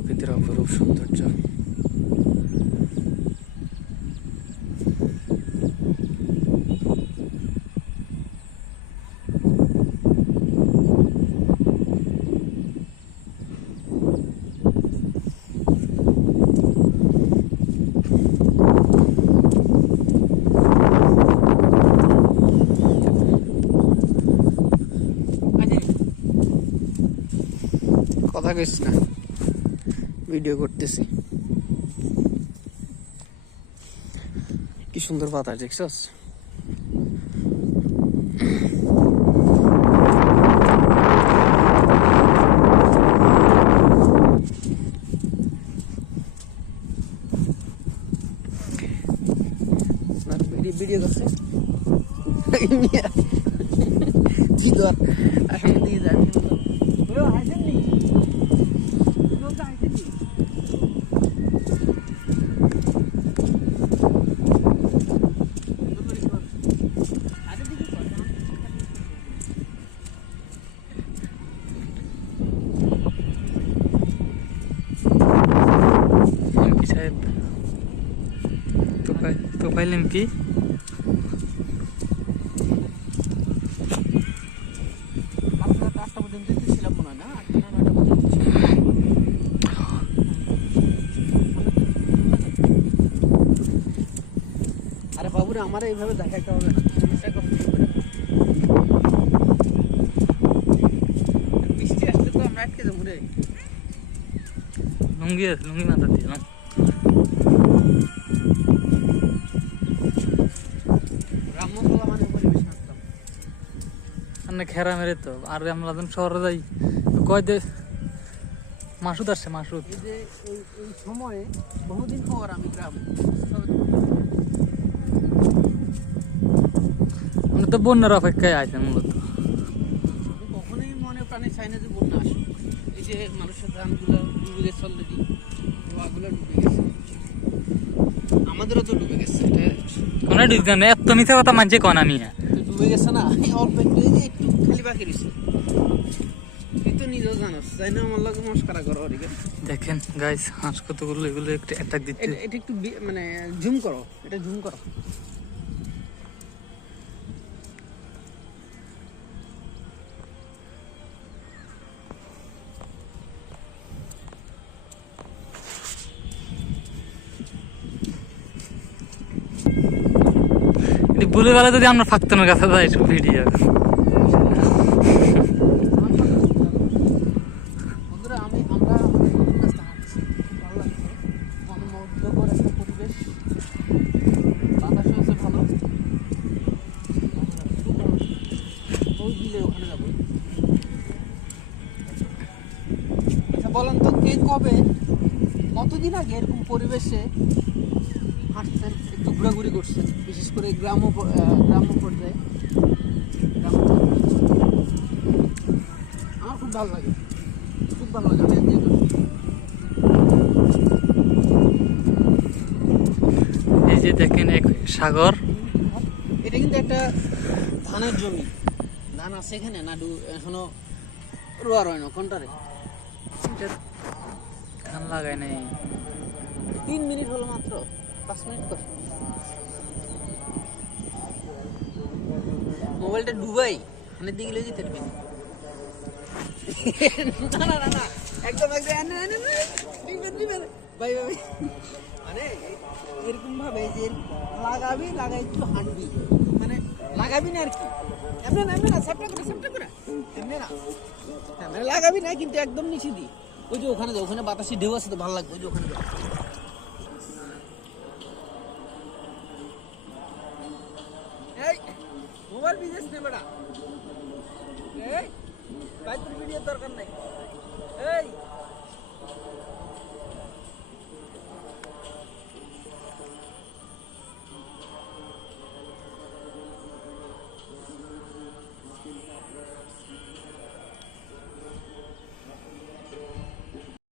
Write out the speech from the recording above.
প্রকৃতির অপরূপ সৌন্দর্য। কথা কইস না, ভিডিও করতেছি। কি সুন্দর বাতাস দেখছস? ভিডিও করছে কি দর আসলে দিয়ে যাবি হাসেননি সাহেব তো পাইলাম কি আরে বাবুরা আমার এইভাবে দেখাইতে হবে না, বৃষ্টি আসলে তো আমরা আটকে যাবো রে। লুঙ্গি মাথা দিয়ে না খেরা মেরে তো। আর আমরা যখন শহরে যাই কয় দে মাসুদ আসছে, মাসুদ এই যে এই সময়ে বহুদিন পর আমি গ্রামে আমরা তো বন্যার অপেক্ষায় আছে মূলত। কখনোই মনে প্রাণে চাই না যে বন্যা আসে। এই যে মানুষের ধানগুলো ডুবে গেছে, অলরেডি রোয়াগুলো ডুবে গেছে, আমাদেরও তো ডুবে গেছে। কোনো ডুবে না, এত মিথ্যা কথা মানছে কোন আমি ডুবে গেছে না, অল্প একটু একটু খালি বাকি রয়েছে। তুই তো নিজেও জানোস, তাই না? আমার লোক মস্কারা করো। দেখেন গাইস, হাঁস কতগুলো, এগুলো একটু অ্যাটাক দিতে। এটা একটু মানে জুম করো, এটা জুম করো। ভুলে বেলা যদি আমরা ফাক্তানোর কাছে যাই সব ভিডিও বলেন তো, কে কবে কতদিন আগে এরকম পরিবেশে হাঁটছেন, একটু ঘোরাঘুরি করছেন, বিশেষ করে গ্রাম্য পর্যায়ে? আমার খুব ভালো লাগে, খুব ভালো লাগে। আমি এনজয় করি। এই যে দেখেন এক সাগর, এটা কিন্তু একটা ধানের জমি। ধান আছে এখানে, নাডু এখনো রোয়া রয় না কোনটারে, ধান লাগাই নাই। 3 মিনিট হলো মাত্র, 5 মিনিট কর। মোবাইলটা ডুবাই হানের দিকে লেগে যেতে পারবি না। না একদম ভাই মানে এরকম ভাবে যে লাগাবি, লাগাই একটু হাঁটবি, মানে লাগাবি না আর কি, এমনি না সেপটা করে এমনি না, মানে লাগাবি না কিন্তু একদম নিচে দি। ওই যে ওখানে যাও, ওখানে বাতাসে ঢেউ আছে তো ভালো লাগবে। ওই যে ওখানে যাও, এই মোবাইল বিজনেস নে বেটা, এই ভাই তোর ভিডিওর দরকার নাই। এই